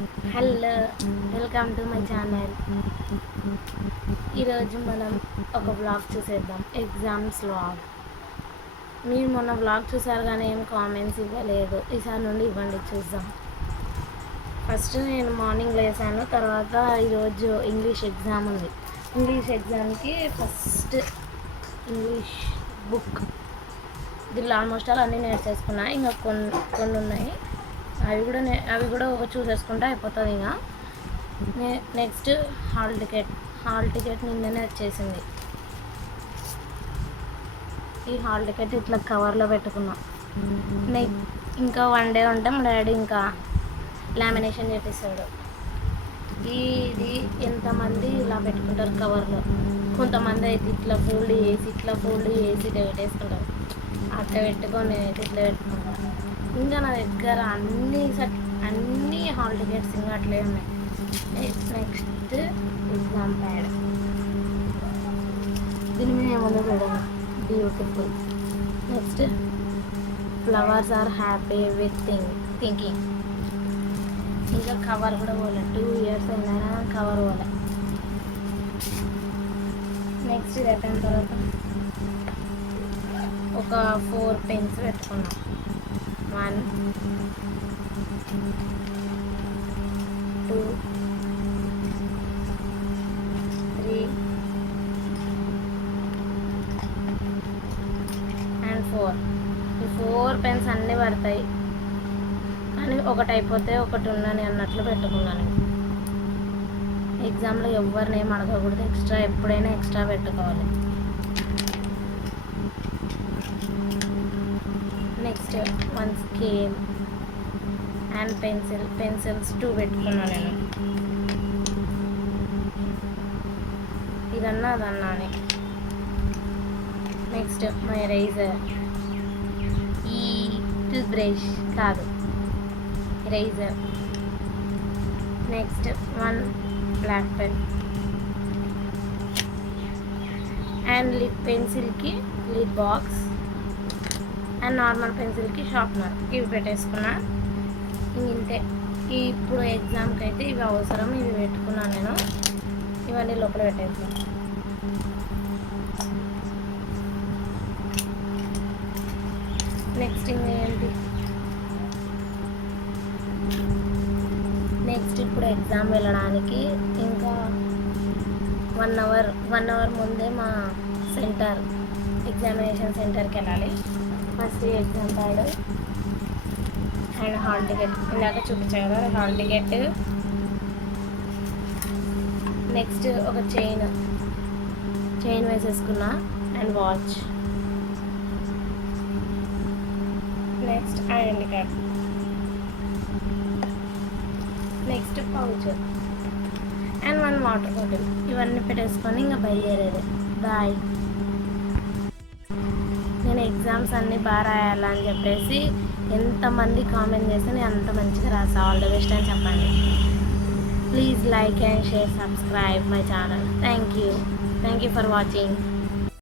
Hello, welcome to my channel. ఈరోజు మనం ఒక వ్లాగ్ చూసేద్దాం, ఎగ్జామ్స్ వ్లాగ్. మీరు మొన్న వ్లాగ్ చూసారు కానీ ఏం కామెంట్స్ ఇవ్వలేదు, ఈసారి నుండి ఇవ్వండి, చూద్దాం. ఫస్ట్ నేను మార్నింగ్ లేసాను, తర్వాత ఈరోజు ఇంగ్లీష్ ఎగ్జామ్ ఉంది. ఇంగ్లీష్ ఎగ్జామ్కి ఫస్ట్ ఇంగ్లీష్ బుక్ దీనిలో ఆల్మోస్ట్ ఆల్ అన్నీ నేర్చేసుకున్నా, ఇంకా కొన్ని ఉన్నాయి, అవి కూడా ఒక చూసేసుకుంటే అయిపోతుంది. ఇంకా నెక్స్ట్ హాల్ టికెట్ నిన్ననే వచ్చేసింది. ఈ హాల్ టికెట్ ఇట్లా కవర్లో పెట్టుకున్నా. ఇంకా 1 డే ఉంటే మా డాడీ ఇంకా లామినేషన్ చేపిస్తాడు. ఇది ఎంతమంది ఇలా పెట్టుకుంటారు కవర్లో, కొంతమంది అయితే ఇట్లా ఫోల్డ్ చేసి పెట్టేసుకుంటారు. అట్లా పెట్టుకొని అయితే ఇట్లా పెట్టుకుంటారు. ఇంకా నా దగ్గర అన్ని హాల్ టికెట్స్ ఇంకా అట్లే ఉన్నాయి. నెక్స్ట్ ఎగ్జామ్ ప్యాడ్, దీని మీద ఏముందో చూడండి, beautiful. Next flowers are happy with thinking. ఇంకా కవర్ కూడా పోలే, 2 years అయినా కవర్ పోలే. నెక్స్ట్ ఇది అయిపోయిన తర్వాత ఒక 4 పెన్స్ పెట్టుకున్నాం. 1 2 3 and 4. ఈ 4 పెన్స్ అన్నీ పడతాయి, కానీ ఒకటి అయిపోతే ఒకటి ఉండని అన్నట్లు పెట్టుకున్నాను. ఎగ్జామ్లో ఎవరిని ఏం అడగకూడదు, ఎప్పుడైనా ఎక్స్ట్రా పెట్టుకోవాలి. నెక్స్ట్ 1 స్కేల్ అండ్ పెన్సిల్స్ 2 పెట్టుకున్నాను నేను. ఇదన్నా అదన్నా అని. నెక్స్ట్ మై ఎరేజర్, ఈ టూత్ బ్రష్ కాదు, eraser. Next 1 black pen and పెన్సిల్కి లిడ్ బాక్స్ అండ్ నార్మల్ పెన్సిల్కి షార్ప్నర్, ఇవి పెట్టేసుకున్నా. ఇంతే. ఇప్పుడు ఎగ్జామ్కి అయితే ఇవి అవసరం, ఇవి పెట్టుకున్నాను నేను. ఇవన్నీ లోపల పెట్టేస్తాను. నెక్స్ట్ ఇంకేంటి, నెక్స్ట్ ఇప్పుడు ఎగ్జామ్ వెళ్ళడానికి ఇంకా 1 అవర్ ముందే మా ఎగ్జామినేషన్ సెంటర్కి వెళ్ళాలి. First exam pad and hall ticket, ఇందాక చూపించాను కదా హాల్ టికెట్. నెక్స్ట్ ఒక చైన్ వేసేసుకున్నా and watch. Next identity card. Next pouch and 1 water bottle. ఇవన్నీ పెట్టేసుకొని ఇంకా బయలుదేరేది. బాయ్. నేను ఎగ్జామ్స్ అన్నీ బాగా రాయాలని చెప్పేసి ఎంతమంది కామెంట్ చేస్తే నేను అంత మంచిగా రాసా. ఆల్ ద బెస్ట్ అని చెప్పండి. Please like and share, subscribe my channel. Thank you for watching.